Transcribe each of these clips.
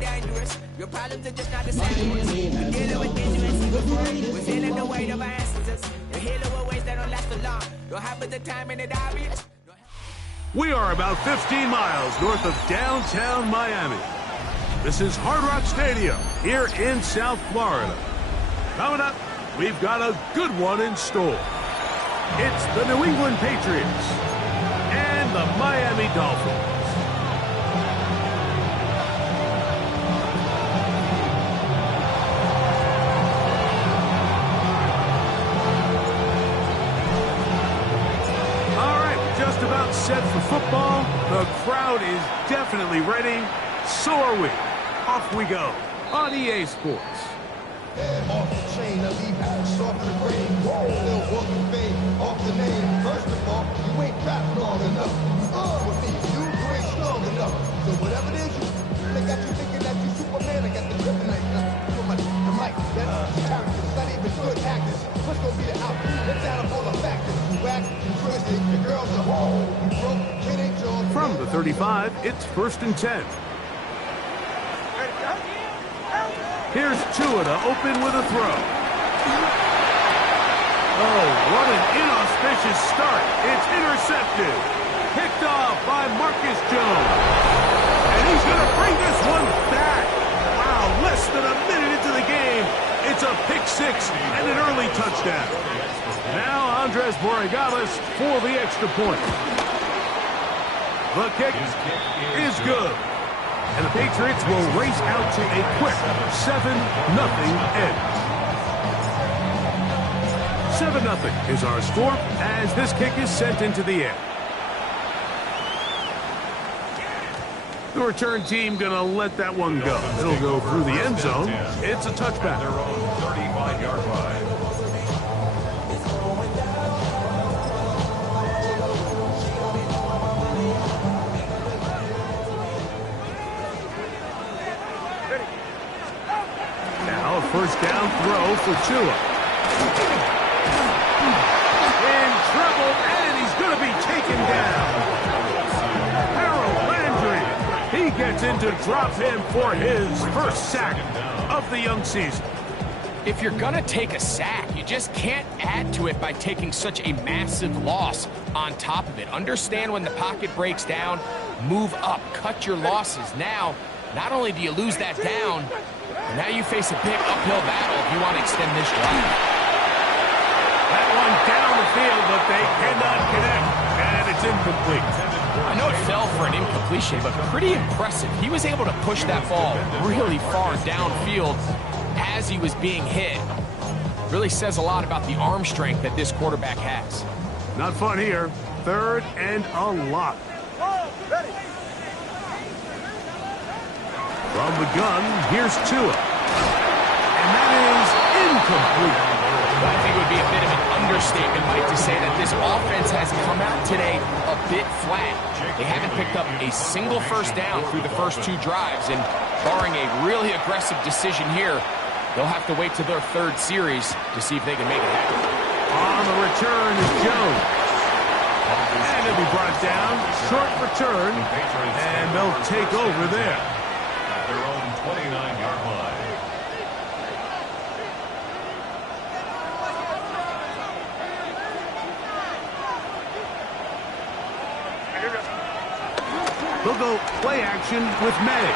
dangerous. Your problems are just not the same ones. You're dealing with dangerous evil. We're feeling the weight of our ancestors. We're healing with ways that don't last long. Don't have the time and it obvious. We are about 15 miles north of downtown Miami. This is Hard Rock Stadium here in South Florida. Coming up, we've got a good one in store. It's the New England Patriots and the Miami Dolphins. Just about set for football. The crowd is definitely ready. So are we. Off we go on EA Sports. Off the chain, I leave soft the brain. Still walking fade off the name. First of all, you ain't rap long enough. With me, you ain't strong enough. So whatever it is, they got you thinking that you Superman. I got the kryptonite. The mic, that's characters, not even good actors. What's gonna be the outcome? Let's add up all the factors. You whack, you twisted, your girl's a hoe. You broke, kid ain't yours. From the 35, it's 1st and 10. Here's Tua to open with a throw. Oh, what an inauspicious start. It's intercepted. Picked off by Marcus Jones. And he's going to bring this one back. Wow, less than a minute into the game. It's a pick six and an early touchdown. Now Andres Borregales for the extra point. The kick is good. And the Patriots will race out to a quick 7-0 end. 7-0 is our score as this kick is sent into the air. The return team going to let that one go. It'll go through the end zone. It's a touchback. Their own 35-yard line. First down throw for Tua. In trouble, and he's going to be taken down. Harold Landry, he gets in to drop him for his first sack of the young season. If you're going to take a sack, you just can't add to it by taking such a massive loss on top of it. Understand when the pocket breaks down, move up, cut your losses. Now, not only do you lose that down, now you face a big uphill battle if you want to extend this drive. That one down the field, but they cannot connect, and it's incomplete. I know it fell for an incompletion, but pretty impressive. He was able to push that ball really far downfield as he was being hit. Really says a lot about the arm strength that this quarterback has. Not fun here. 3rd and a lot. From the gun, here's Tua. And that is incomplete. I think it would be a bit of an understatement, Mike, to say that this offense has come out today a bit flat. They haven't picked up a single first down through the first 2 drives, and barring a really aggressive decision here, they'll have to wait to their 3rd series to see if they can make it happen. On the return is Jones. And it'll be brought down. Short return, and they'll take over there. Their own 29-yard line. They'll go play action with May.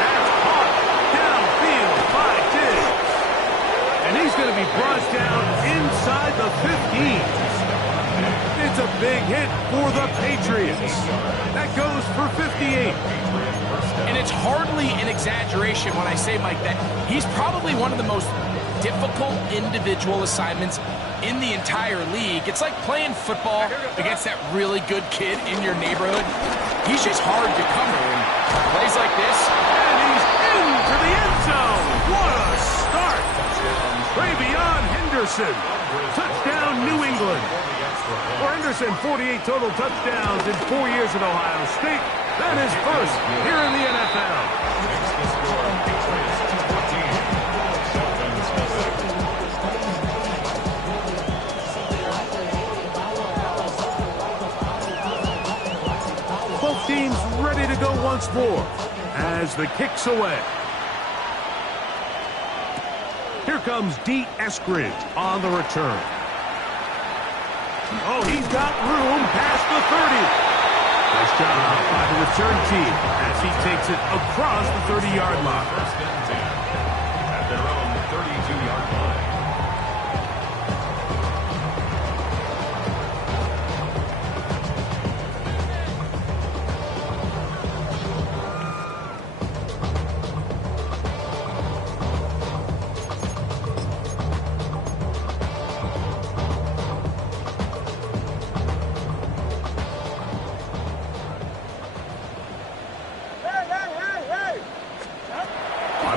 That's caught downfield by Diggs. And he's going to be brought down inside the 15. It's a big hit for the Patriots. That goes for 58. And it's hardly an exaggeration when I say, Mike, that he's probably one of the most difficult individual assignments in the entire league. It's like playing football against that really good kid in your neighborhood. He's just hard to cover. And plays like this. And he's into the end zone. What a start. Ravion Henderson. Touchdown, New England. For Henderson, 48 total touchdowns in 4 years at Ohio State. That is first here in the NFL. Both teams ready ready to go once more as the kick's away. Here comes D. Eskridge on the return. Oh, he's got room past the 30. Nice job by the return team as he takes it across the 30-yard line. First and 10 at their own 32-yard line.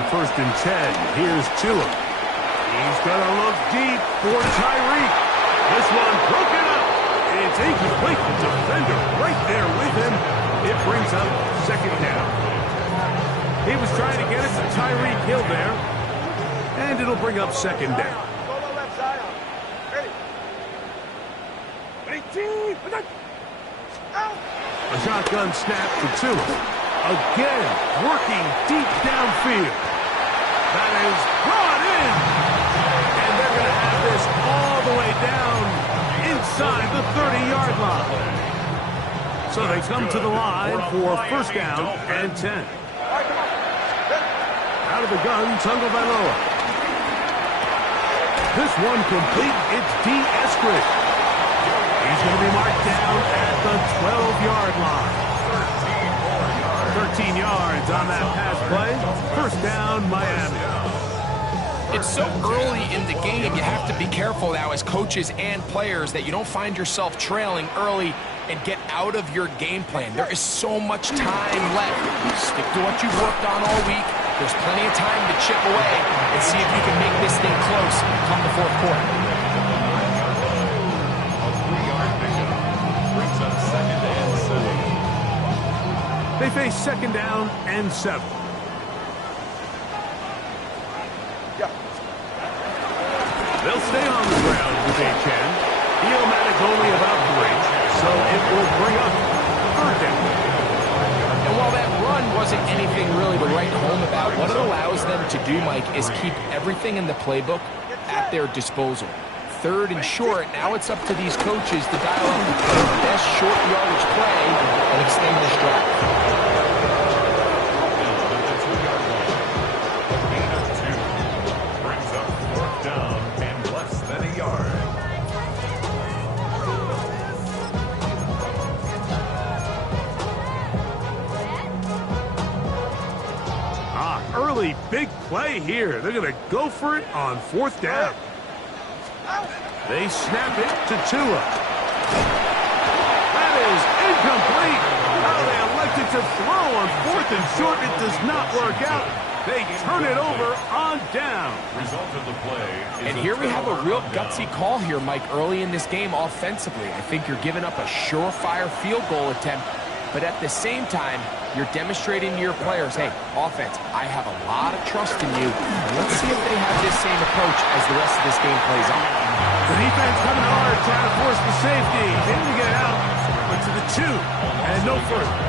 First and 10, here's Tua. He's going to look deep for Tyreek. This one broken up. It's incomplete. The defender right there with him. It brings up second down. He was trying to get it to Tyreek Hill there. And it'll bring up second down. A shotgun snap for Tua. Again, working deep downfield. That is brought in. And they're going to have this all the way down inside the 30-yard line. So they come to the line for first down and 10. Out of the gun, Tagovailoa. This one complete. It's D. Eskridge. He's going to be marked down at the 12-yard line. 13 yards on that pass play. First down, Miami. It's so early in the game, you have to be careful now as coaches and players that you don't find yourself trailing early and get out of your game plan. There is so much time left. Stick to what you've worked on all week. There's plenty of time to chip away and see if you can make this thing close come the fourth quarter. A 3-yard pickup brings up second and 7. They face second down and 7. They'll stay on the ground if they can. Iomatic only about 3, so it will bring up third down. And while that run wasn't anything really to write home about, what it allows them to do, Mike, is keep everything in the playbook at their disposal. Third and short, now it's up to these coaches to dial up the best short yardage play and extend this drive. Early big play here. They're going to go for it on fourth down. They snap it to Tua. That is incomplete. Oh, they elected to throw on fourth and short. It does not work out. They turn it over on down. Result of the play. And here we have a real gutsy call here, Mike, early in this game offensively. I think you're giving up a surefire field goal attempt, but at the same time, you're demonstrating to your players, hey, offense, I have a lot of trust in you. Let's see if they have this same approach as the rest of this game plays on. The defense coming hard, trying to force the safety. Didn't get out, but to the 2 and no further.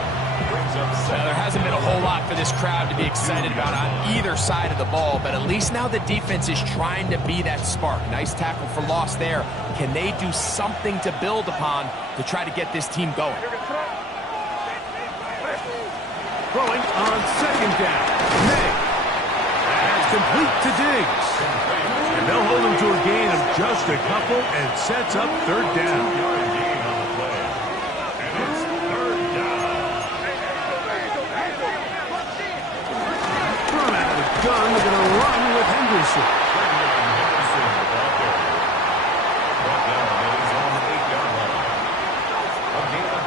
Now, there hasn't been a whole lot for this crowd to be excited about on either side of the ball, but at least now the defense is trying to be that spark. Nice tackle for loss there. Can they do something to build upon to try to get this team going? Throwing on second down. May. That's complete to Diggs. And they'll hold him to a gain of just a couple and sets up third down. Run out of the gun. They're going to run with Henderson.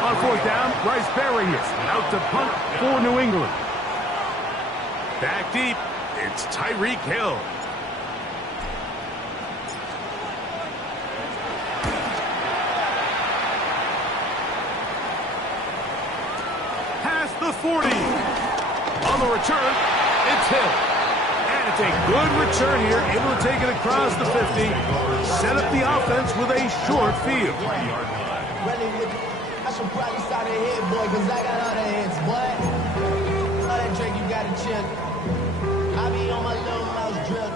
On fourth down, Bryce Berry is out to punt for New England. Back deep, it's Tyreek Hill. Past the 40. On the return, it's Hill. And it's a good return here, able to take it across the 50. Set up the offense with a short field. should probably start a hit, boy, because I got all the hits, boy. All that drink, you got to chill. I be on my little mouse drill.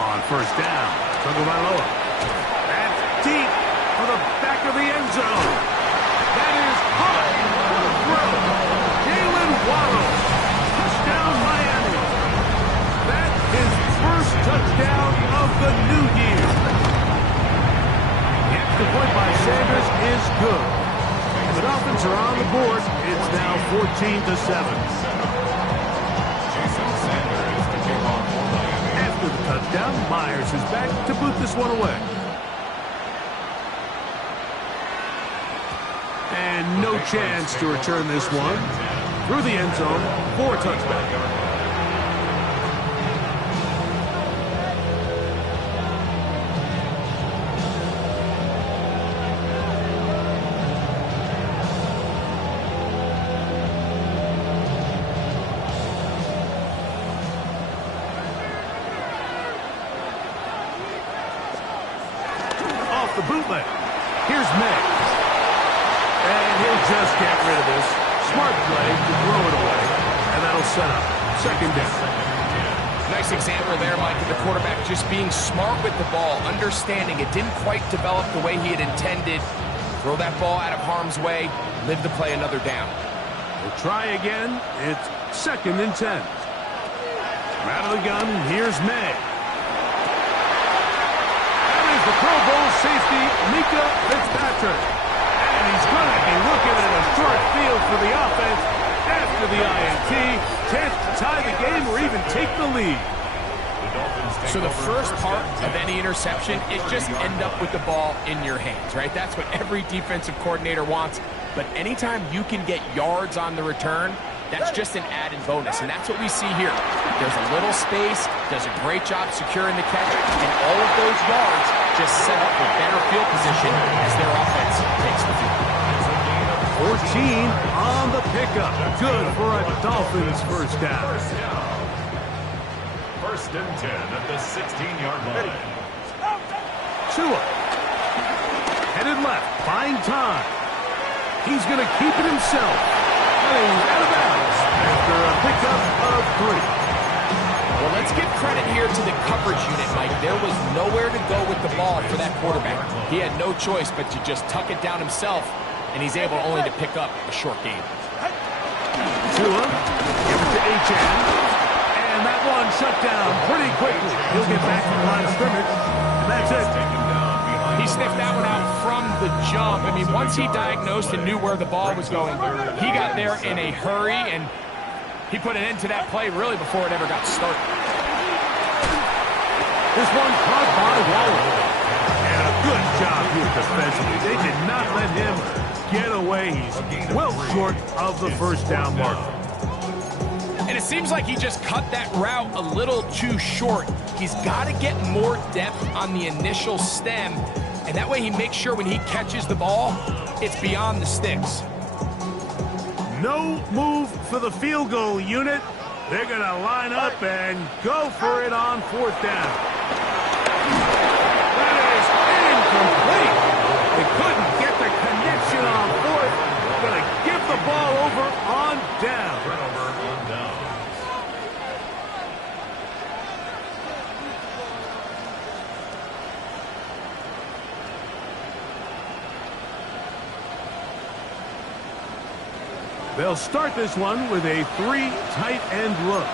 On first down, Tagovailoa. That's deep for the back of the end zone. That is high for the throw. Jalen Waddle. Touchdown, Miami. That is first touchdown of the new year. The extra point by Sanders is good. And the Dolphins are on the board. It's now 14-7. After the touchdown, Myers is back to boot this one away. And no chance to return this one through the end zone for a touchback. The bootleg. Here's May. And he'll just get rid of this. Smart play to throw it away. And that'll set up second down. Nice example there, Mike, of the quarterback just being smart with the ball, understanding it didn't quite develop the way he had intended. Throw that ball out of harm's way, live to play another down. We'll try again. It's 2nd and 10. Out of the gun, here's May. The Pro Bowl safety, Mika Fitzpatrick. And he's going to be looking at a short field for the offense after the INT. Chance to tie the game or even take the lead. So the first part of any interception is just end up with the ball in your hands, right? That's what every defensive coordinator wants. But anytime you can get yards on the return, that's just an added bonus, and that's what we see here. There's a little space, does a great job securing the catch, and all of those yards just set up for better field position as their offense takes the field. 14 on the pickup. Good for a Dolphins first down. First and 10 at the 16-yard line. Tua. Headed left, buying time. He's going to keep it himself. And he's out of bounds after a pickup of 3. Well, let's give credit here to the coverage unit, Mike. There was nowhere to go with the ball for that quarterback. He had no choice but to just tuck it down himself, and he's able only to pick up a short gain. Tua, give it to H.N. And that one shut down pretty quickly. He'll get back to the line of scrimmage, and that's it. He sniffed that one out from the jump. I mean, once he diagnosed and knew where the ball was going, he got there in a hurry, and he put an end to that play really before it ever got started. This one caught by Waller. And a good job here defensively. They did not let him get away. He's well short of the first down mark. And it seems like he just cut that route a little too short. He's got to get more depth on the initial stem, and that way he makes sure when he catches the ball, it's beyond the sticks. No move for the field goal unit. They're going to line up and go for it on 4th down. That is incomplete. They couldn't get the connection on 4th. Going to give the ball over on down. They'll start this one with a 3 tight end look.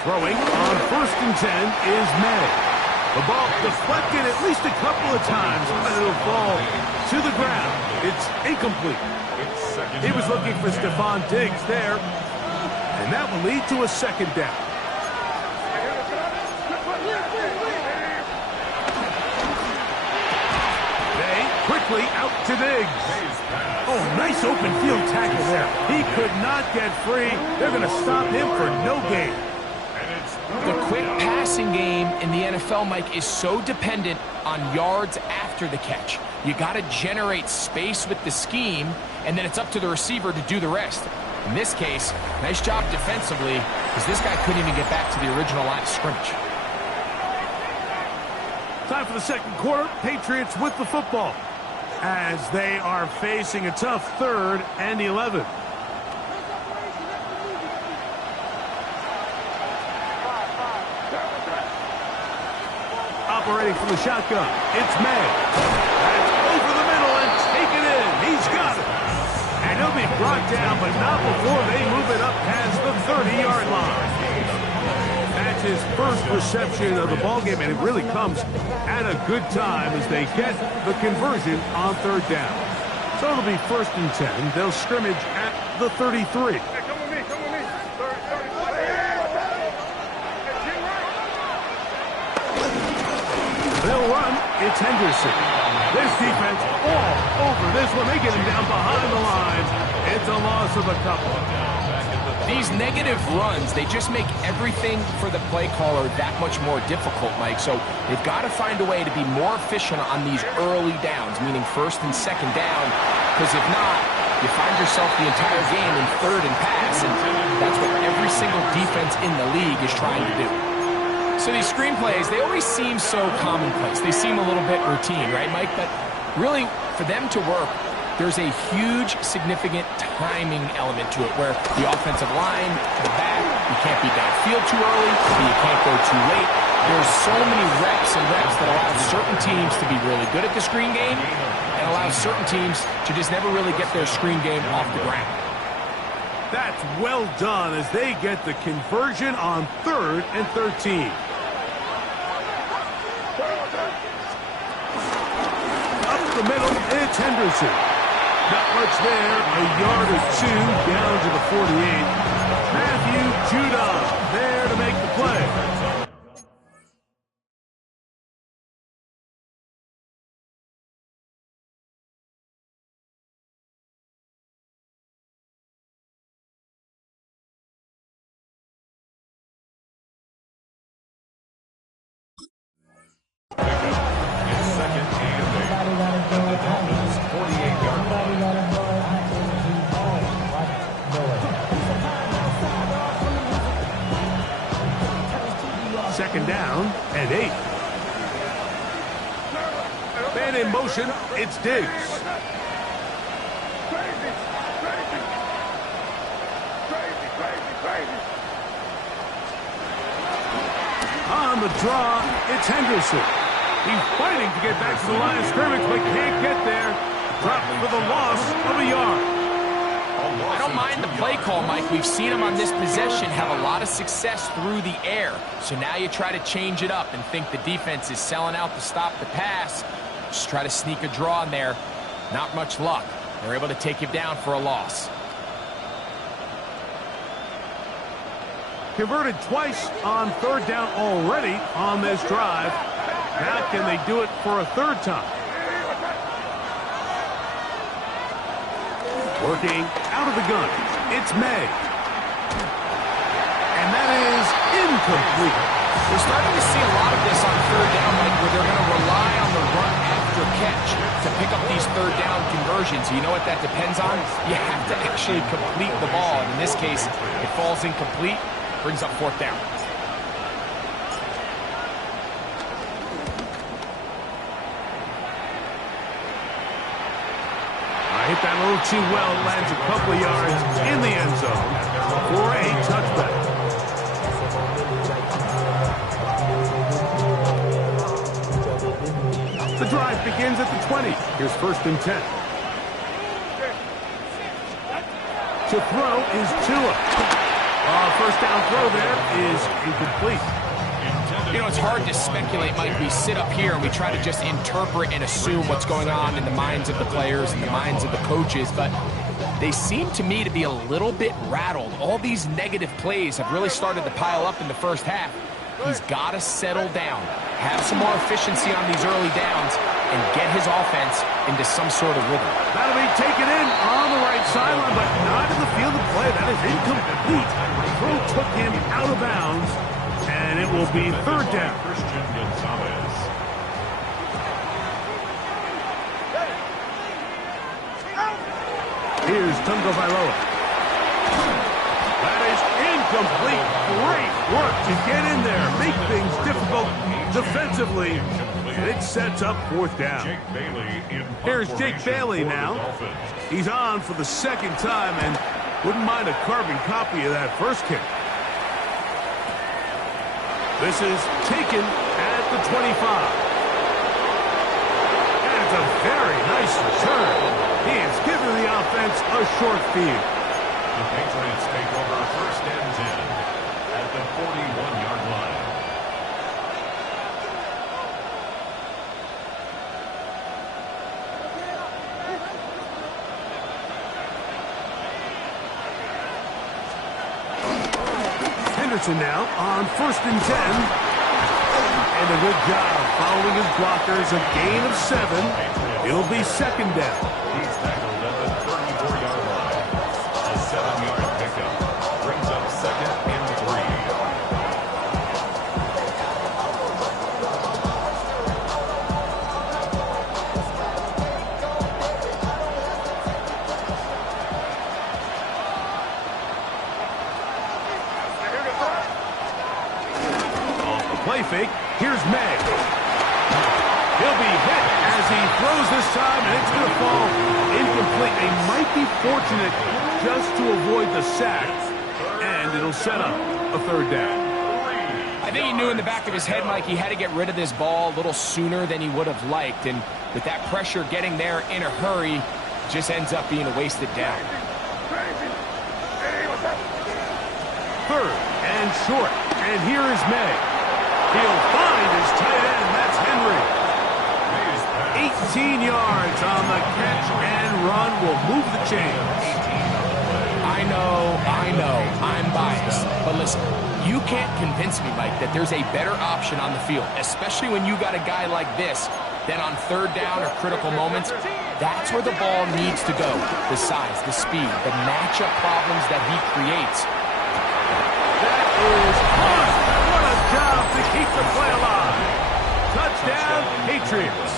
Throwing on 1st and 10 is May. The ball deflected at least a couple of times, but it'll fall to the ground. It's incomplete. He was looking for Stephon Diggs there, and that will lead to a 2nd down. Quickly out to Diggs. Oh, nice open field tackle there. He could not get free. They're going to stop him for no gain. And it's The quick passing game in the NFL, Mike, is so dependent on yards after the catch. You got to generate space with the scheme, and then it's up to the receiver to do the rest. In this case, nice job defensively, because this guy couldn't even get back to the original line of scrimmage. Time for the second quarter. Patriots with the football as they are facing a tough 3rd and 11. Operating from the shotgun, it's May. That's over the middle and taken in. He's got it. And he'll be brought down, but not before they move it up past the 30-yard line. That's his first reception of the ballgame, and it really comes at a good time as they get the conversion on 3rd down. So it'll be 1st and 10. They'll scrimmage at the 33. They'll run. It's Henderson. This defense all over this one. They get him down behind the line. It's a loss of a couple. These negative runs, they just make everything for the play caller that much more difficult, Mike. So they've got to find a way to be more efficient on these early downs, meaning 1st and 2nd down, because if not, you find yourself the entire game in 3rd and pass, and that's what every single defense in the league is trying to do. So these screenplays, they always seem so commonplace. They seem a little bit routine, right, Mike? But really, for them to work, there's a huge, significant timing element to it where the offensive line, the back, you can't be downfield too early, but you can't go too late. There's so many reps and reps that allow certain teams to be really good at the screen game and allow certain teams to just never really get their screen game off the ground. That's well done as they get the conversion on 3rd and 13. Up the middle, it's Henderson. Not much there, a yard or 2 down to the 48. Matthew Judon there to make the play. It's 2nd and 48-yard line. 2nd down and 8. Man in motion, it's Diggs. On the draw, it's Henderson. He's fighting to get back to the line of scrimmage, but can't get there. Dropped for the loss of a yard. I don't mind the play call, Mike. We've seen him on this possession have a lot of success through the air. So now you try to change it up and think the defense is selling out to stop the pass. Just try to sneak a draw in there. Not much luck. They're able to take you down for a loss. Converted twice on 3rd down already on this drive. Now can they do it for a 3rd time? Working out of the gun. It's May. And that is incomplete. We're starting to see a lot of this on 3rd down, Mike, where they're going to rely on the run after catch to pick up these 3rd down conversions. You know what that depends on? You have to actually complete the ball. And in this case, it falls incomplete, brings up 4th down. Hit that a little too well, lands a couple of yards in the end zone for a touchback. The drive begins at the 20. Here's 1st and 10. To throw is Tua. 1st down throw there is incomplete. You know, it's hard to speculate, Mike. We sit up here and we try to just interpret and assume what's going on in the minds of the players and the minds of the coaches, but they seem to me to be a little bit rattled. All these negative plays have really started to pile up in the first half. He's got to settle down, have some more efficiency on these early downs, and get his offense into some sort of rhythm. That'll be taken in on the right sideline, but not in the field of play. That is incomplete. The throw took him out of bounds. And it will be third down. Christian Gonzalez. Here's Tungo Vailoa. That is incomplete. Great work to get in there, make things difficult defensively, and it sets up fourth down. Jake Bailey in Here's Jake Bailey for the now. Dolphins. He's on for the second time and wouldn't mind a carbon copy of that first kick. This is taken at the 25. And it's a very nice return. He has given the offense a short field. The Patriots take over first and 10 at the 41-yard line. Henderson now on first and 10. And a good job following his blockers, a gain of 7. It'll be second down. He's tackled at the 34-yard line. A 7-yard pickup brings up second and 3. Play fake. Here's May. He'll be hit as he throws this time, and it's going to fall incomplete. They might be fortunate just to avoid the sack, and it'll set up a third down. I think he knew in the back of his head, Mike, he had to get rid of this ball a little sooner than he would have liked, and with that pressure getting there in a hurry, just ends up being a wasted down. Third and short, and here is May. He'll find his tight end, that's Henry. 18 yards on the catch and run will move the chains. I know, I'm biased. But listen, you can't convince me, Mike, that there's a better option on the field, especially when you got a guy like this, that on third down or critical moments, that's where the ball needs to go. The size, the speed, the matchup problems that he creates. That is hard. Job to keep the play alive. Touchdown, Patriots.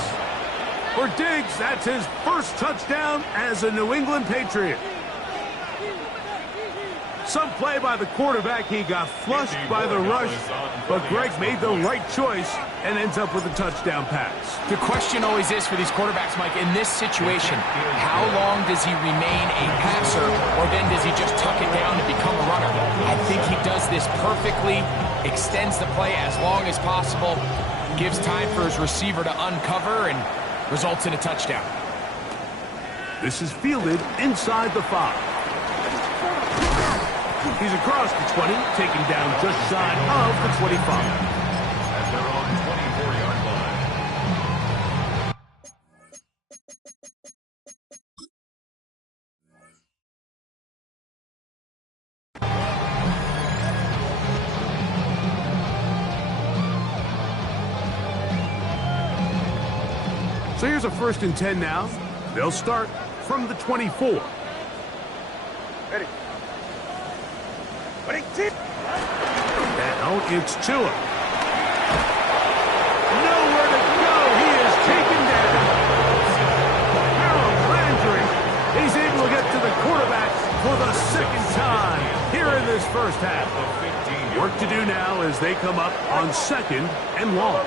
For Diggs, that's his first touchdown as a New England Patriot. Some play by the quarterback. He got flushed by the rush, but Greg made the right choice and ends up with a touchdown pass. The question always is for these quarterbacks, Mike, in this situation, how long does he remain a passer, or then does he just tuck it down and become a runner? I think he does this perfectly, extends the play as long as possible, gives time for his receiver to uncover, and results in a touchdown. This is fielded inside the 5. He's across the 20, taken down just shy of the 25. At their own 24-yard line. So here's a first and 10 now. They'll start from the 24. Ready. Now it's Tua. Nowhere to go. He is taken down. Harold Landry. He's able to get to the quarterback for the second time here in this first half. Work to do now as they come up on second and long.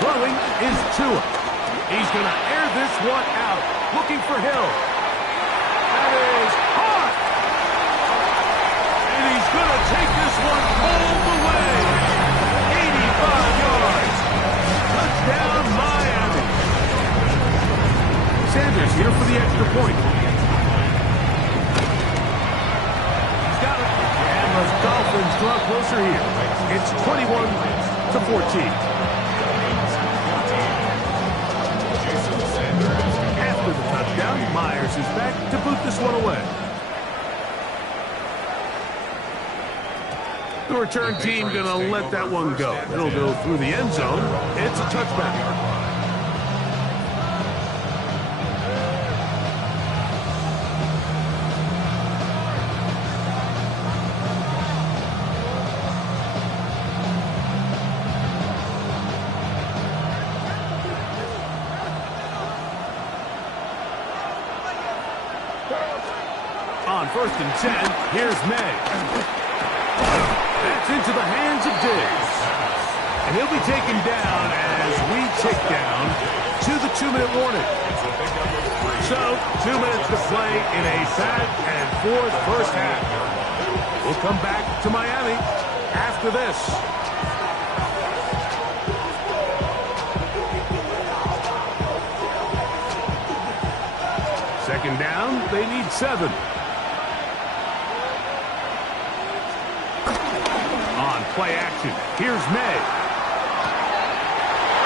Throwing is Tua. He's going to air this one out. Looking for Hill. That is hard. And he's going to take this one all the way. 85 yards. Touchdown, Miami. Sanders here for the extra point. He's got it. And the Dolphins draw closer here. It's 21-14. After the touchdown, Myers is back to boot this one away. The return team going to let that one go. It'll go through the end zone. It's a touchback. On 1st and 10, here's May. That's into the hands of Diggs. And he'll be taken down as we tick down to the 2-minute warning. So, 2 minutes to play in a back-and-forth first half. We'll come back to Miami after this. Second down, they need 7. On play action, here's May.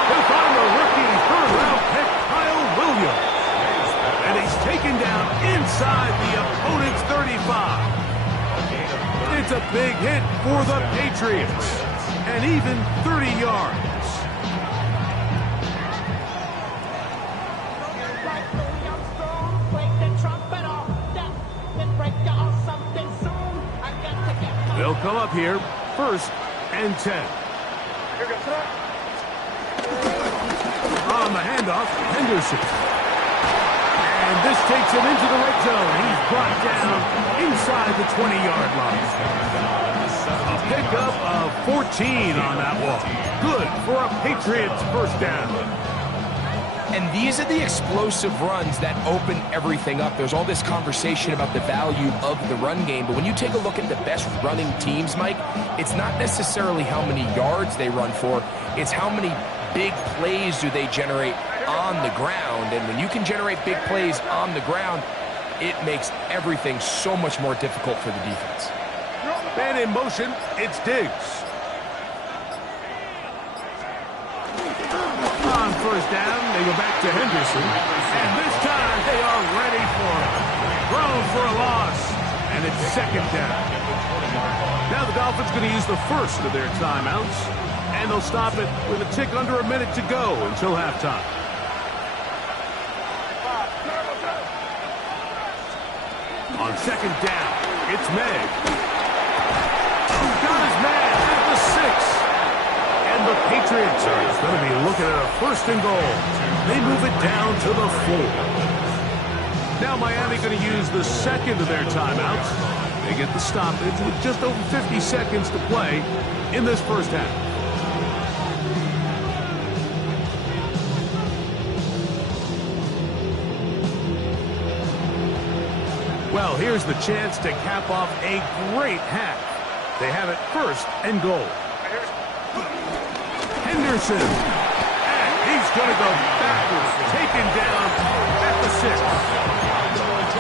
He'll find the rookie third-round pick, Kyle Williams. And he's taken down inside the opponent's 35. It's a big hit for the Patriots. And even 30 yards. They'll come up here, 1st and 10. On the handoff, Henderson. And this takes him into the red zone. He's brought down inside the 20-yard line. A pickup of 14 on that walk. Good for a Patriots first down. And these are the explosive runs that open everything up. There's all this conversation about the value of the run game, but when you take a look at the best running teams, Mike, it's not necessarily how many yards they run for, it's how many big plays do they generate on the ground. And when you can generate big plays on the ground, it makes everything so much more difficult for the defense. And in motion, it's Diggs. On first down, they go back to Henderson. And this time, they are ready for it. Thrown for a loss. And it's second down. Now the Dolphins going to use the first of their timeouts. And they'll stop it with a tick under a minute to go until halftime. On second down, it's May. Got his man at the 6. And the Patriots are going to be looking at a 1st and goal. They move it down to the 4. Now Miami going to use the second of their timeouts. They get the stoppage with just over 50 seconds to play in this first half. Well, here's the chance to cap off a great half. They have it 1st and goal. Henderson. And he's going to go backwards, taken down at the 6.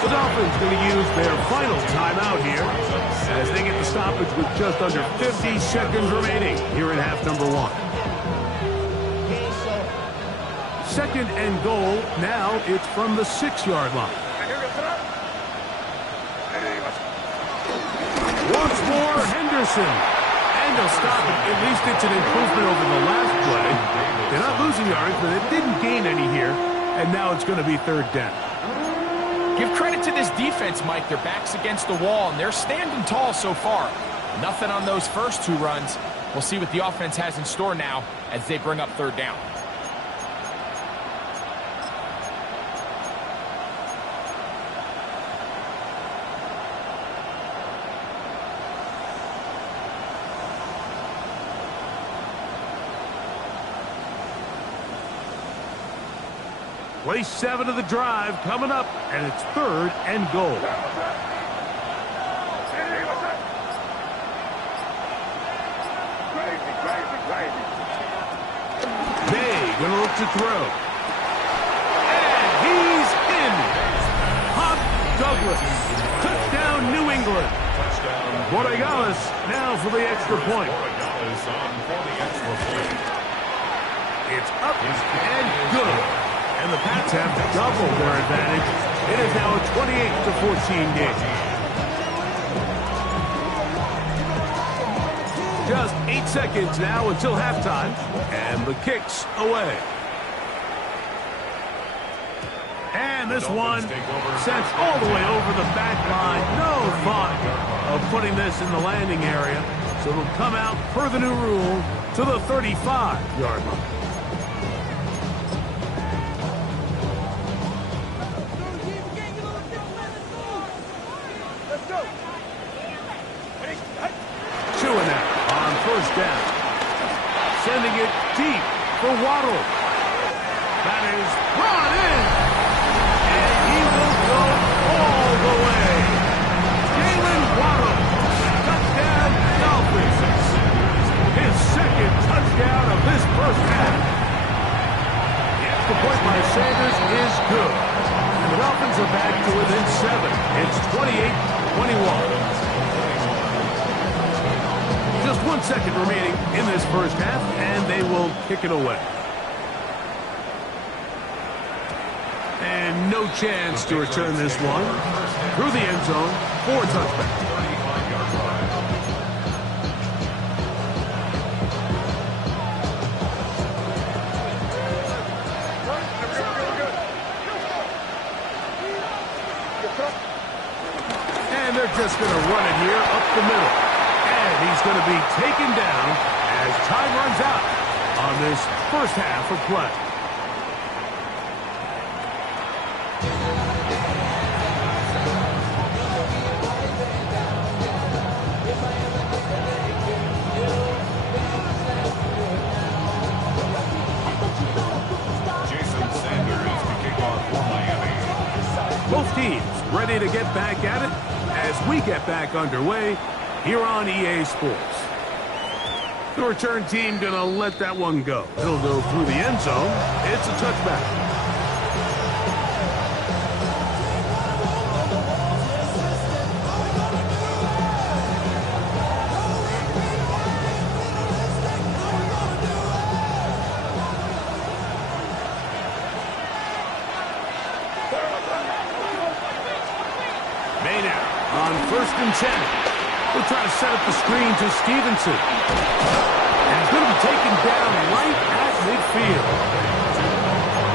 The Dolphins going to use their final timeout here as they get the stoppage with just under 50 seconds remaining here in half number 1. Second and goal. Now it's from the 6-yard line. Once more, Henderson. And they'll stop it. At least it's an improvement over the last play. They're not losing yards, but they didn't gain any here. And now it's going to be 3rd down. Give credit to this defense, Mike. Their back's against the wall, and they're standing tall so far. Nothing on those first 2 runs. We'll see what the offense has in store now as they bring up 3rd down. Play 7 of the drive coming up, and it's 3rd and goal. May going to look to throw. And he's in. Hop Douglas. Touchdown, New England. Borregales now for the extra point. It's up and good. And the Pats have doubled their advantage. It is now a 28-14 game. Just 8 seconds now until halftime, and the kick's away. And this one sent all the way over the back line. No thought of putting this in the landing area. So it'll come out per the new rule to the 35-yard line. sending it deep for Waddle. That is brought in, and he will go all the way. Jalen Waddle, touchdown Dolphins. His second touchdown of this first half. The extra point by Sanders is good. And the Dolphins are back to within 7. It's 28-21. Just 1 second remaining in this first half, and they will kick it away. And no chance to return this one. Through the end zone for a touchback. And they're just going to run it here up the middle. And he's going to be taken down as time runs out on this first half of play. Jason Sanders to kick off for Miami. Both teams ready to get back at it as we get back underway here on EA Sports. The return team going to let that one go. It'll go through the end zone. It's a touchback. On 1st and 10. We'll try to set up the screen to Stevenson. And he's going to be taken down right at midfield.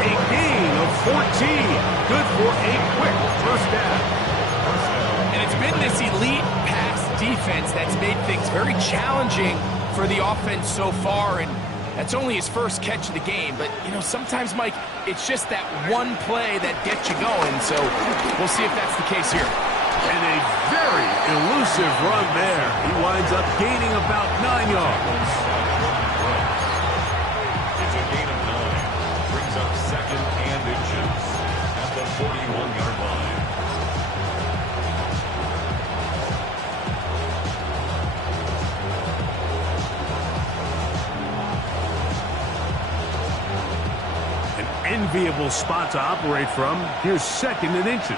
A gain of 14. Good for a quick first down. And it's been this elite pass defense that's made things very challenging for the offense so far. And that's only his first catch of the game. But, you know, sometimes, Mike, it's just that one play that gets you going. So we'll see if that's the case here. And a very elusive run there. He winds up gaining about 9 yards. It's a gain of 9. Brings up 2nd and inches at the 41-yard line. An enviable spot to operate from. Here's 2nd and inches.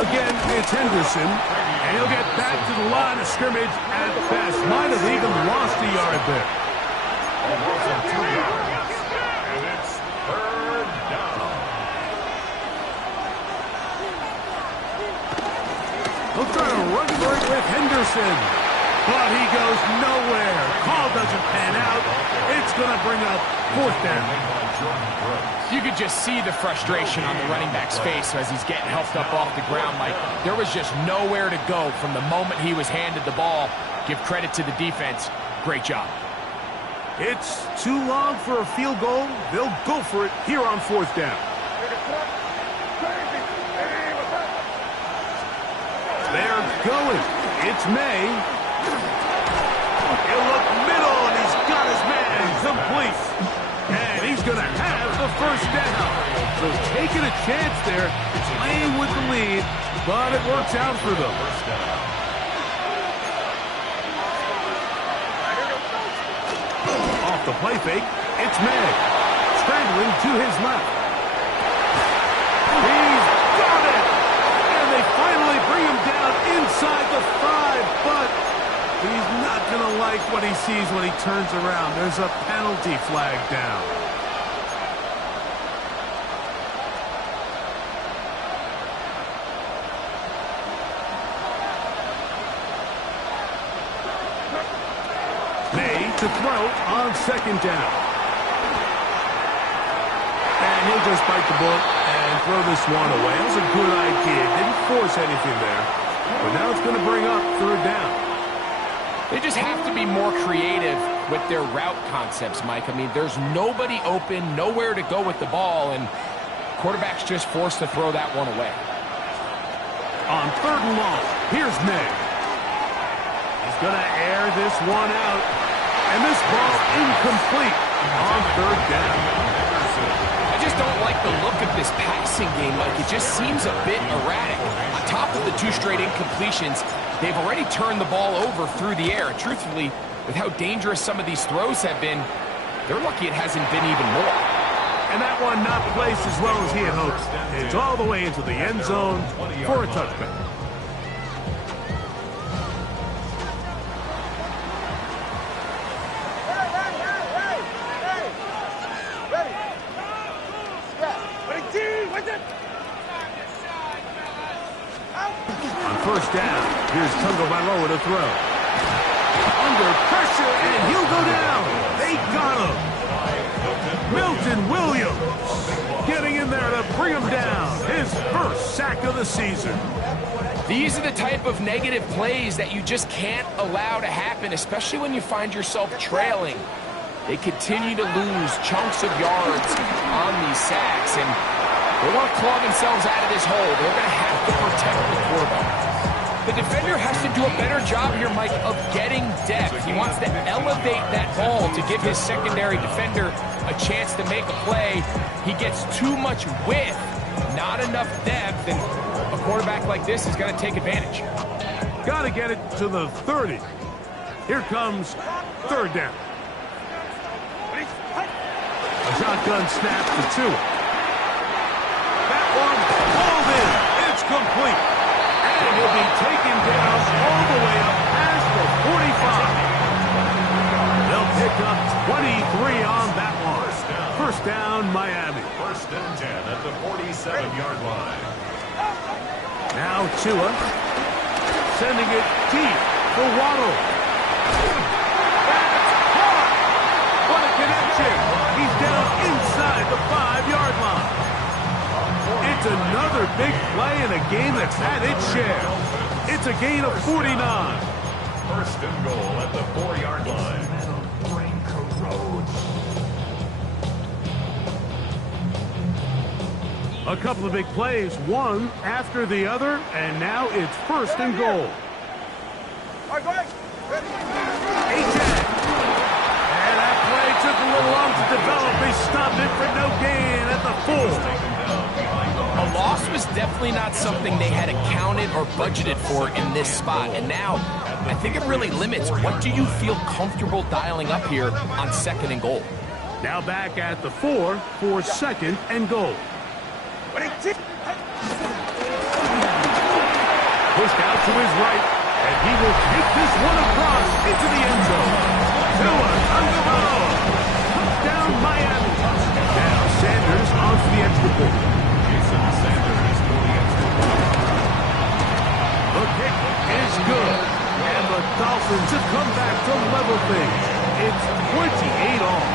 Again, it's Henderson, and he'll get back to the line of scrimmage at best. Might have even lost a yard there. And it's 3rd down. He'll try to run for it with Henderson, but he goes nowhere. Call doesn't pan out. It's going to bring up 4th down. You could just see the frustration on the running back's face as he's getting helped up off the ground. Like, there was just nowhere to go from the moment he was handed the ball. Give credit to the defense. Great job. It's too long for a field goal. They'll go for it here on 4th down. They're going. It's May. He'll look middle, and he's got his man complete. And he's going to have the first down. So taking a chance there, playing with the lead, but it works out for them. Off the play fake, it's May. Scrambling to his left. He's got it! And they finally bring him down inside the 5, but he's not going to like what he sees when he turns around. There's a penalty flag down. May to throw on 2nd down. And he'll just bite the bullet and throw this one away. That was a good idea. Didn't force anything there. But now it's going to bring up 3rd down. They just have to be more creative with their route concepts, Mike. I mean, there's nobody open, nowhere to go with the ball, and quarterback's just forced to throw that one away. On 3rd and long, here's May. He's Gonna air this one out. And this ball incomplete on third down. I just don't like the look of this passing game, Mike. It just seems a bit erratic. On top of the 2 straight incompletions, they've already turned the ball over through the air. And truthfully, with how dangerous some of these throws have been, they're lucky it hasn't been even more. And that one not placed as well as he had hoped. It's all the way into the end zone for a touchback. On first down, here's Tagovailoa to throw. Under pressure, and he'll go down. They got him. Milton Williams getting in there to bring him down. His first sack of the season. These are the type of negative plays that you just can't allow to happen, especially when you find yourself trailing. They continue to lose chunks of yards on these sacks, and they want to claw themselves out of this hole. They're going to have to protect the quarterback. The defender has to do a better job here, Mike, of getting depth. He wants to elevate that ball to give his secondary defender a chance to make a play. He gets too much width, not enough depth, and a quarterback like this is going to take advantage. Got to get it to the 30. Here comes third down. A shotgun snap to 2. That one pulled in. It's complete. And he'll be taken down all the way up past the 45. They'll pick up 23 on that one. First down, Miami. First and 10 at the 47-yard line. Now Tua sending it deep for Waddle. That's caught. What a connection. He's down inside the 5-yard line. It's another big play in a game that's had its share. It's a gain of 49. First and goal at the 4-yard line. A couple of big plays, one after the other, and now it's first and goal. A-Jack. And that play took a little long to develop. They stopped it for no gain at the 4. A loss was definitely not something they had accounted or budgeted for in this spot. And now, I think it really limits what do you feel comfortable dialing up here on second and goal. Now back at the 4 for second and goal. Pushed out to his right, and he will take this one across into the end zone. Tua Tagovailoa. Touchdown Miami. Now Sanders on for the extra point. The kick is good, and the Dolphins have come back to level things. It's 28 all.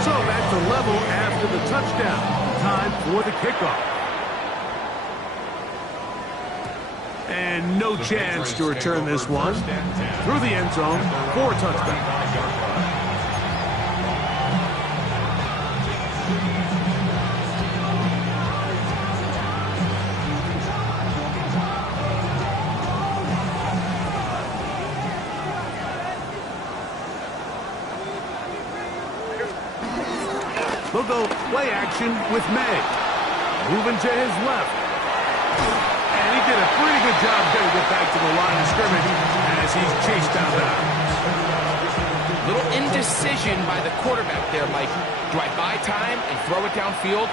So back to level after the touchdown. Time for the kickoff. And no chance to return this one. Through the end zone for a touchdown. They'll go play action with May. Moving to his left. And he did a pretty good job getting it back to the line of scrimmage as he's chased down there. Little indecision by the quarterback there, Mike. Do I buy time and throw it downfield,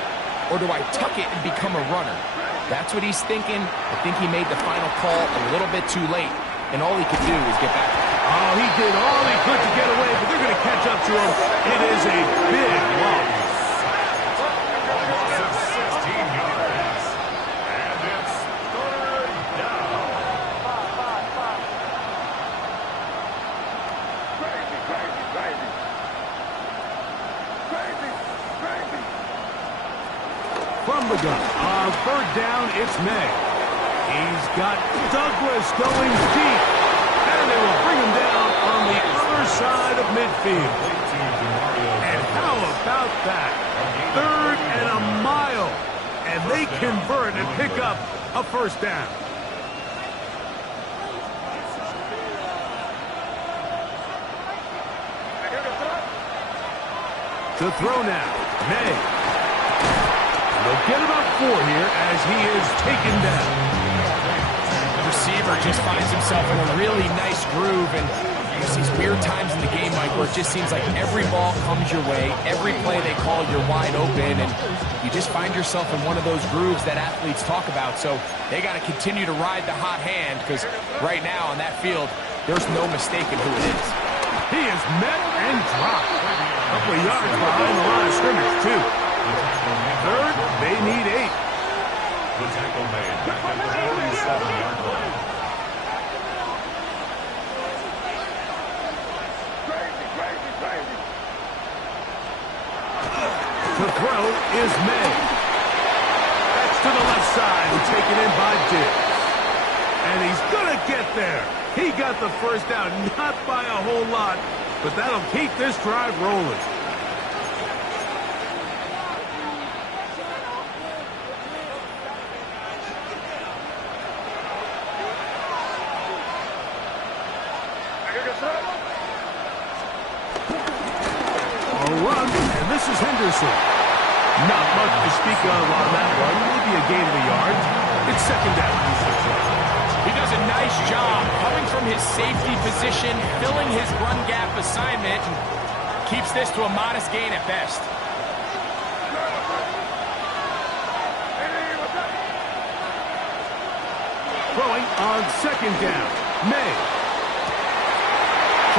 or do I tuck it and become a runner? That's what he's thinking. I think he made the final call a little bit too late, and all he could do is get back. Oh, he did all he could to get away, but they're going to catch up to him. It is a big loss. From the gun. On third down, it's May. He's got Douglas going deep. And they will bring him down on the other side of midfield. And how about that? 3rd and a mile. And they convert and pick up a first down. To throw now, May. They'll get about 4 here as he is taken down. The receiver just finds himself in a really nice groove, and there's these weird times in the game, Mike, where it just seems like every ball comes your way, every play they call, you're wide open, and you just find yourself in one of those grooves that athletes talk about. So they got to continue to ride the hot hand, because right now on that field, there's no mistaking who it is. He is met and dropped. A couple of yards behind the line of scrimmage, too. Third, they need 8. The tackle made back at the 47-yard line. To throw is May. That's to the left side and taken in by Diggs. And he's going to get there. He got the first down, not by a whole lot, but that'll keep this drive rolling. A run, and this is Henderson. Not much to speak of on that one. Maybe a gain of a yard. It's second down. He does a nice job coming from his safety position, filling his run gap assignment, and keeps this to a modest gain at best. Throwing on second down. May.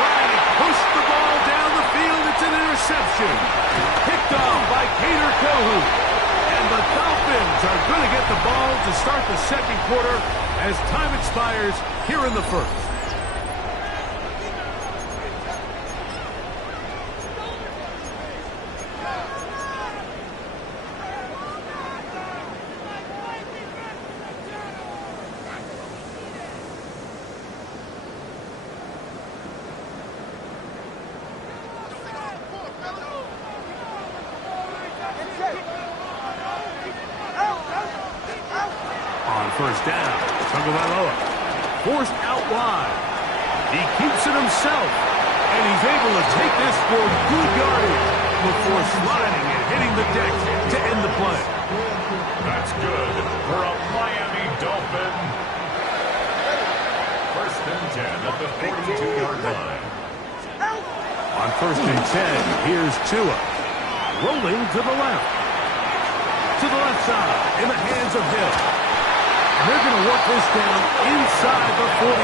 Trying to push the ball down the field. It's an interception. Picked off by Cater Kohu. And the Dolphins are going to get the ball to start the second quarter as time expires here in the first. First down, Tagovailoa forced out wide. He keeps it himself, and he's able to take this for good yardage before sliding and hitting the deck to end the play. That's good for a Miami Dolphin. First and 10 at the 42-yard line. On first and 10, here's Tua. Rolling to the left. To the left side, in the hands of Hill. They're going to work this down inside the 45.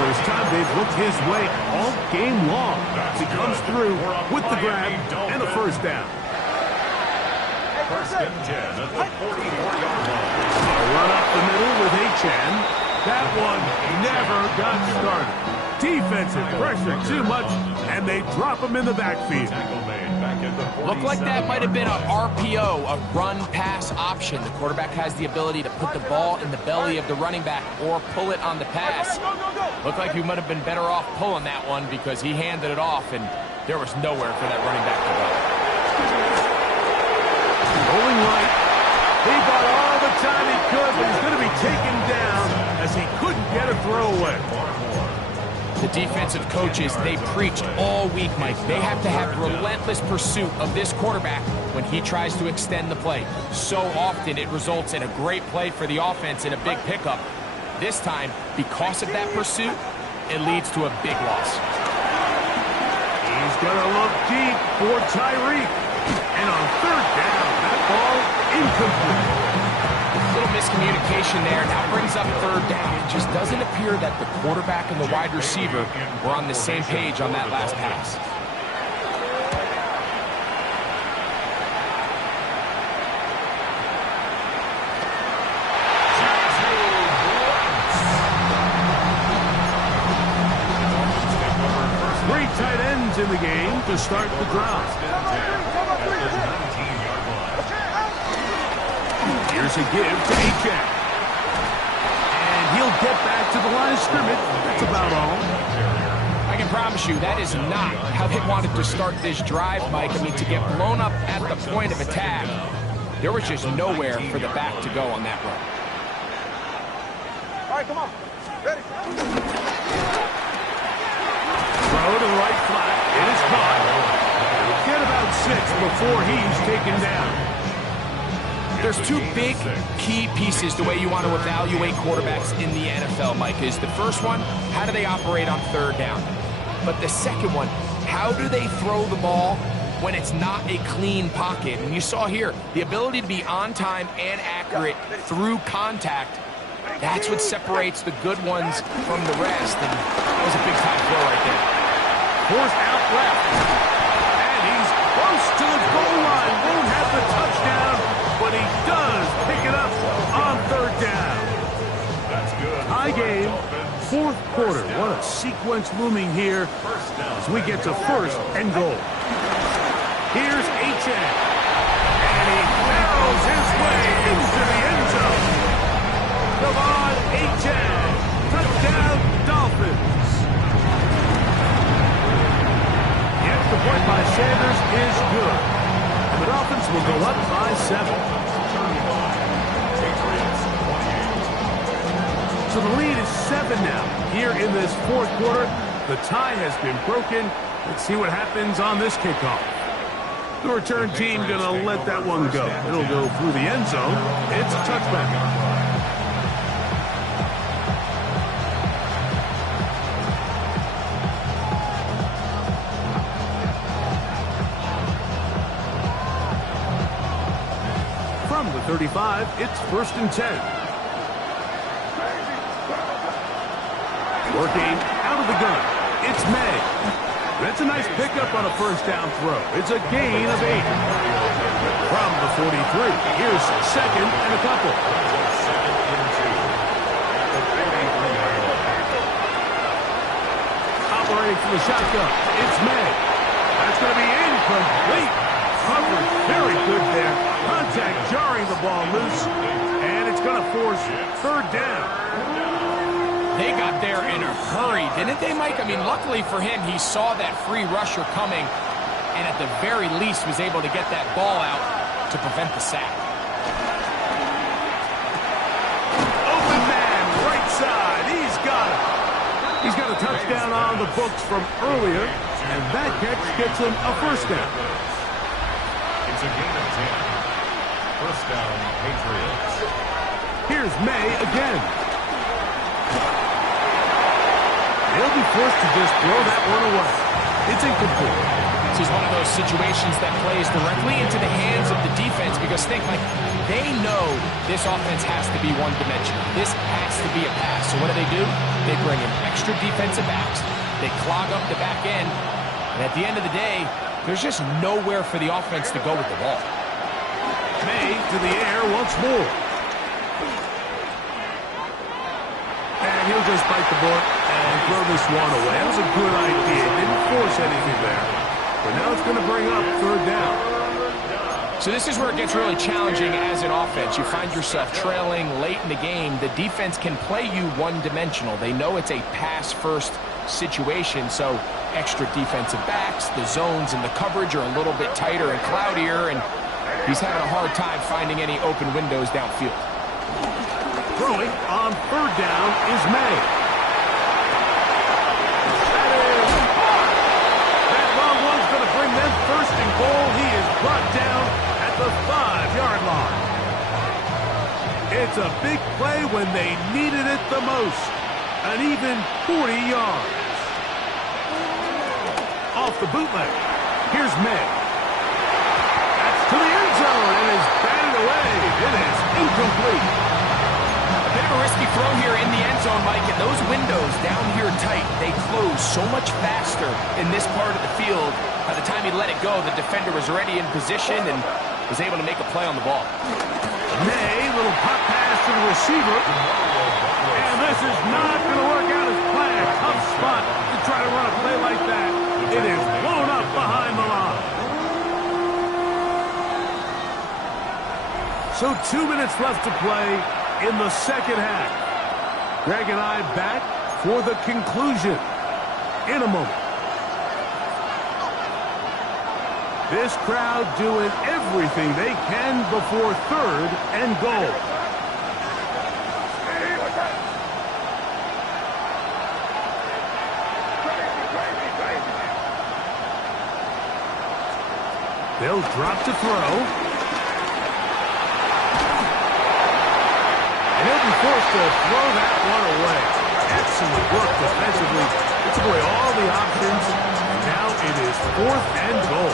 First time they've looked his way all game long. He comes through with the grab and a first down. First and 10 at the 44-yard line. A run up the middle with Achan. That one never got started. Defensive pressure too much, and they drop him in the backfield. Looked like that might have been an RPO, a run-pass option. The quarterback has the ability to put the ball in the belly of the running back or pull it on the pass. Looked like he might have been better off pulling that one because he handed it off, and there was nowhere for that running back to go. Rolling right. He bought all the time he could, but he's going to be taken down as he couldn't get a throwaway. The defensive coaches, they preach all week, Mike. They have to have relentless pursuit of this quarterback when he tries to extend the play. So often it results in a great play for the offense and a big pickup. This time, because of that pursuit, it leads to a big loss. He's going to look deep for Tyreek. And on third down, that ball incomplete. Little miscommunication there. Now brings up third down. It just doesn't appear that the quarterback and the wide receiver were on the same page on that last pass. Three tight ends in the game to start the drive. Here's a give to Dcot. And he'll get back to the line of scrimmage. That's about all. I can promise you that is not how they wanted to start this drive, Mike. I mean, to get blown up at the point of attack, there was just nowhere for the back to go on that run. All right, come on. Ready. Throw to the right flat. It is caught. before he's taken down. There's two big key pieces the way you want to evaluate quarterbacks in the NFL, Mike, is the first one, how do they operate on third down? But the second one, how do they throw the ball when it's not a clean pocket? And you saw here, the ability to be on time and accurate through contact, that's what separates the good ones from the rest. And that was a big-time throw right there. Forced out left. And he's close to the goal line. Won't have the touchdown, but he does pick it up on third down. That's good. High game, fourth quarter. What a sequence looming here as we get to first and goal. Here's H.N. And he barrels his way into the end zone. Come on, H.N. Touchdown, Dolphins. Yes, the point by Sanders is good. And the Dolphins will go up by 7. So the lead is 7 now. Here in this fourth quarter, the tie has been broken. Let's see what happens on this kickoff. The return team going to let that one go. It'll go through the end zone. It's a touchback. From the 35, it's 1st and 10. Working out of the gun. It's May. That's a nice pickup on a first down throw. It's a gain of 8. From the 43, here's 2nd and a couple. Operating from the shotgun. It's May. That's going to be incomplete. Coverage very good there. Contact jarring the ball loose. And it's going to force third down. They got there in a hurry, didn't they, Mike? I mean, luckily for him, he saw that free rusher coming and at the very least was able to get that ball out to prevent the sack. Open man, right side. He's got it. He's got a touchdown on the books from earlier, and that catch gets him a first down. It's a gain of 10. First down, Patriots. Here's May again. He'll be forced to just throw that one away. It's incomplete. This is one of those situations that plays directly into the hands of the defense because think, like, they know this offense has to be one-dimensional. This has to be a pass. So what do? They bring in extra defensive backs. They clog up the back end. And at the end of the day, there's just nowhere for the offense to go with the ball. May to the air once more. And he'll just bite the bullet and throw this one away. That was a good idea. Didn't force anything there. But now it's going to bring up third down. So this is where it gets really challenging as an offense. You find yourself trailing late in the game. The defense can play you one-dimensional. They know it's a pass-first situation, so extra defensive backs, the zones and the coverage are a little bit tighter and cloudier, and he's having a hard time finding any open windows downfield. Throwing on third down is May. That long one's going to bring them first and goal. He is brought down at the 5-yard line. It's a big play when they needed it the most. An even 40 yards. Off the bootleg. Here's May. That's to the end zone and is batted away. It is incomplete. A bit of a risky throw here in the end zone, Mike, and those windows down here tight, they close so much faster in this part of the field. By the time he let it go, the defender was already in position and was able to make a play on the ball. May, little pop pass to the receiver. And this is not going to work out as planned. Tough spot to try to run a play like that. It is blown up behind the line. So 2 minutes left to play in the second half. Greg and I back for the conclusion in a moment. This crowd doing everything they can before third and goal. They'll drop to throw. And he'll be forced to throw that one away. Excellent work defensively. It took away all the options. And now it is 4th and goal.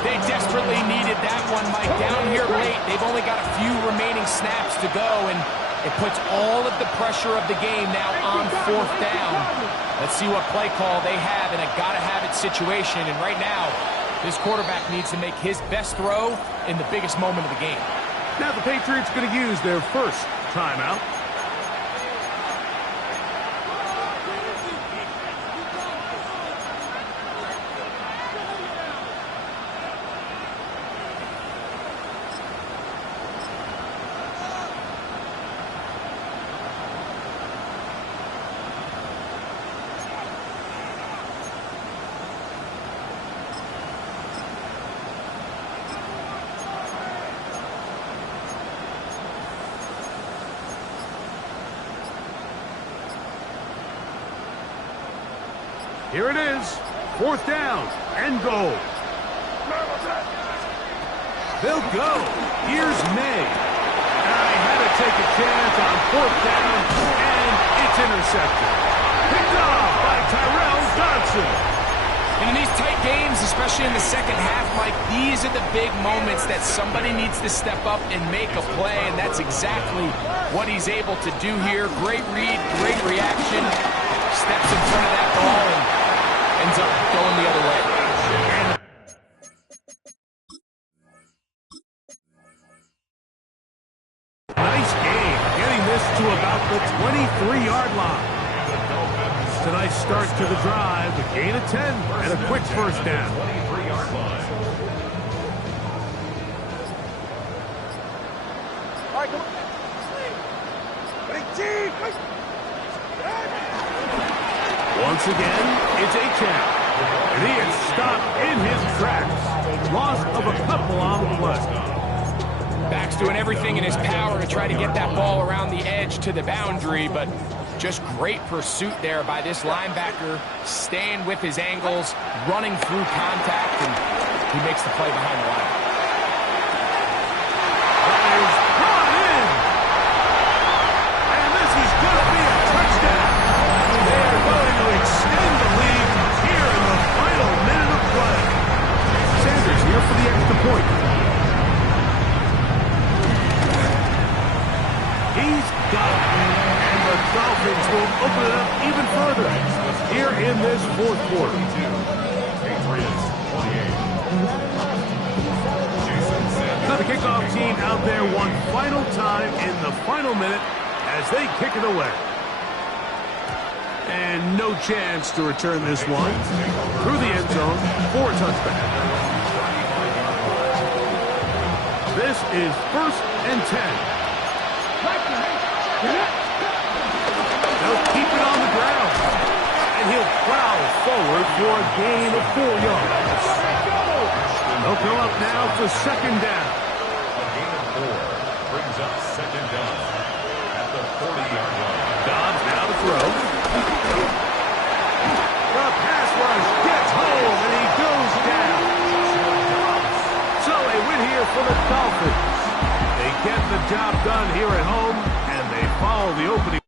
They desperately needed that one, Mike. Down here late, they've only got a few remaining snaps to go, and it puts all of the pressure of the game now on 4th down. Let's see what play call they have in a gotta-have-it situation. And right now, this quarterback needs to make his best throw in the biggest moment of the game. Now the Patriots going to use their first timeout. Here it is, 4th down and goal. They'll go. Here's May. I had to take a chance on 4th down, and it's intercepted. Picked off by Tyrell Dodson. And in these tight games, especially in the second half, Mike, these are the big moments that somebody needs to step up and make a play, and that's exactly what he's able to do here. Great read, great reaction. Steps in front of that ball and ends up going the other way. Nice game, getting this to about the 23-yard line. It's a nice start to the drive, a gain of 10, and a quick first down. 23-yard line. All right, come on. Once again, it's Achane. And he is stopped in his tracks. Loss of a couple on the play. Back's doing everything in his power to try to get that ball around the edge to the boundary, but just great pursuit there by this linebacker, staying with his angles, running through contact, and he makes the play behind the line. For the extra point. He's got it. And the Dolphins will open it up even further here in this 4th quarter. Patriots 28. Now the kickoff team out there one final time in the final minute as they kick it away. And no chance to return this one through the end zone for a touchback. This is 1st and 10. They'll keep it on the ground. And he'll plow forward for a gain of 4 yards. They'll go up now for 2nd down. A gain of 4 brings up 2nd down at the 40-yard line. Dobbs now to throw. The pass rush gets home, and he goes down. So a win here for the Dolphins. They get the job done here at home, and they follow the opening.